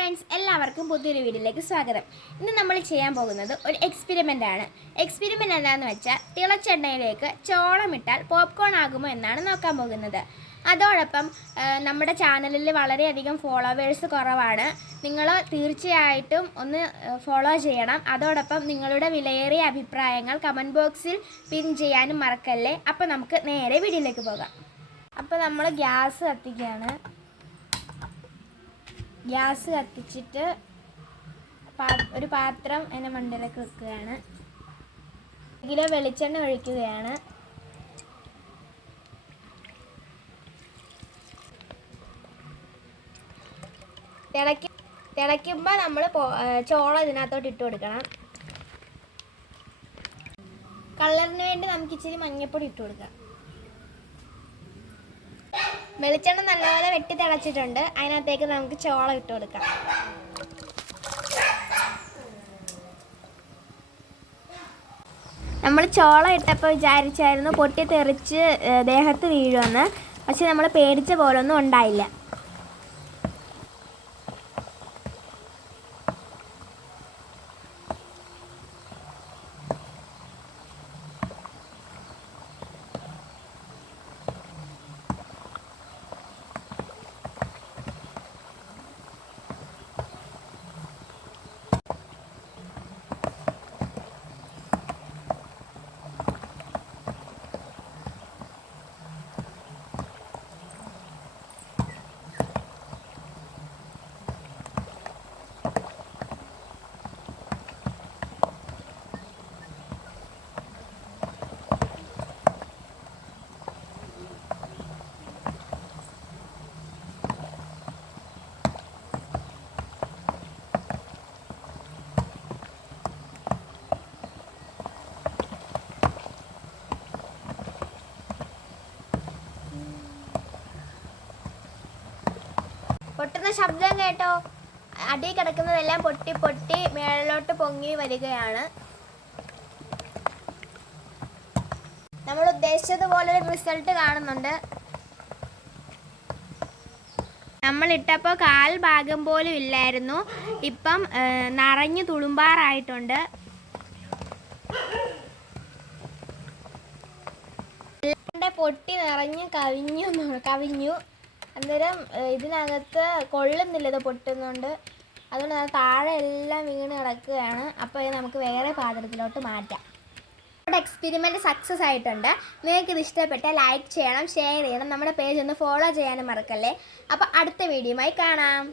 Friends എല്ലാവർക്കും പുതിയൊരു വീഡിയോയിലേക്ക് സ്വാഗതം. ഇന്ന് നമ്മൾ ചെയ്യാൻ പോകുന്നത് ഒരു എക്സ്പെരിമെന്റ് ആണ്. എക്സ്പെരിമെന്റ് എന്താണെന്ന് വെച്ചാൽ തിളച്ചെണ്ണയിലേക്ക് ചോളം ഇട്ടാൽ പോപ്കോൺ ആകുമോ എന്നാണ് നോക്കാൻ പോകുന്നത്. അതോടൊപ്പം നമ്മുടെ ചാനലിൽ വളരെയധികം ഫോളോവേഴ്സ് കുറവാണ്. നിങ്ങൾ തീർച്ചയായിട്ടും ഒന്ന് ഫോളോ ചെയ്യണം. അതോടൊപ്പം നിങ്ങളുടെ വിലയേറിയ അഭിപ്രായങ്ങൾ കമന്റ് ബോക്സിൽ പിൻ ചെയ്യാനും മറക്കല്ലേ. അപ്പോൾ നമുക്ക് നേരെ വീഡിയോയിലേക്ക് പോകാം. അപ്പോൾ നമ്മൾ ഗ്യാസ് കത്തിക്കുകയാണ്. ഗ്യാസ് കത്തിച്ചിട്ട് ഒരു പാത്രം എന്റെ മണ്ടയിലേക്ക് വെക്കുകയാണ്. ഇതിലെ വെളിച്ചെണ്ണ ഒഴിക്കുകയാണ്. തിളക്കി തിളയ്ക്കുമ്പോൾ നമ്മൾ ചോളം ഇതിനകത്തോട്ട് ഇട്ട് കൊടുക്കണം. കളറിന് വേണ്ടി നമുക്ക് ഇച്ചിരി മഞ്ഞൾപ്പൊടി ഇട്ട് കൊടുക്കാം. വെളിച്ചെണ്ണ നല്ലപോലെ വെട്ടി തിളച്ചിട്ടുണ്ട്. അതിനകത്തേക്ക് നമുക്ക് ചോളം ഇട്ട് കൊടുക്കാം. നമ്മൾ ചോളം ഇട്ടപ്പോൾ വിചാരിച്ചായിരുന്നു പൊട്ടി തെറിച്ച് ദേഹത്ത് വീഴുമെന്ന്. പക്ഷെ നമ്മൾ പേടിച്ച പോലൊന്നും ഉണ്ടായില്ല. പൊട്ടുന്ന ശബ്ദം കേട്ടോ. അടി കിടക്കുന്നതെല്ലാം പൊട്ടി പൊട്ടി മേളിലോട്ട് പൊങ്ങി വരികയാണ്. നമ്മൾ ഉദ്ദേശിച്ചതുപോലെ ഒരു റിസൾട്ട് കാണുന്നുണ്ട്. നമ്മൾ ഇട്ടപ്പോൾ കാൽ ഭാഗം പോലും ഇല്ലായിരുന്നു. ഇപ്പം നിറഞ്ഞു തുളുമ്പാറായിട്ടുണ്ട്. പൊട്ടി നിറഞ്ഞ് കവിഞ്ഞു കവിഞ്ഞു. അന്നേരം ഇതിനകത്ത് കൊള്ളുന്നില്ല ഇത് പൊട്ടുന്നുണ്ട്. അതുകൊണ്ട് അത് താഴെ എല്ലാം വീണ് കിടക്കുകയാണ്. അപ്പോൾ ഇത് നമുക്ക് വേറെ പാത്രത്തിലോട്ട് മാറ്റാം. നമ്മുടെ എക്സ്പെരിമെന്റ് സക്സസ് ആയിട്ടുണ്ട്. നിങ്ങൾക്ക് ഇത് ഇഷ്ടപ്പെട്ടാൽ ലൈക്ക് ചെയ്യണം ഷെയർ ചെയ്യണം. നമ്മുടെ പേജ് ഒന്ന് ഫോളോ ചെയ്യാനും മറക്കല്ലേ. അപ്പോൾ അടുത്ത വീഡിയോയുമായി കാണാം.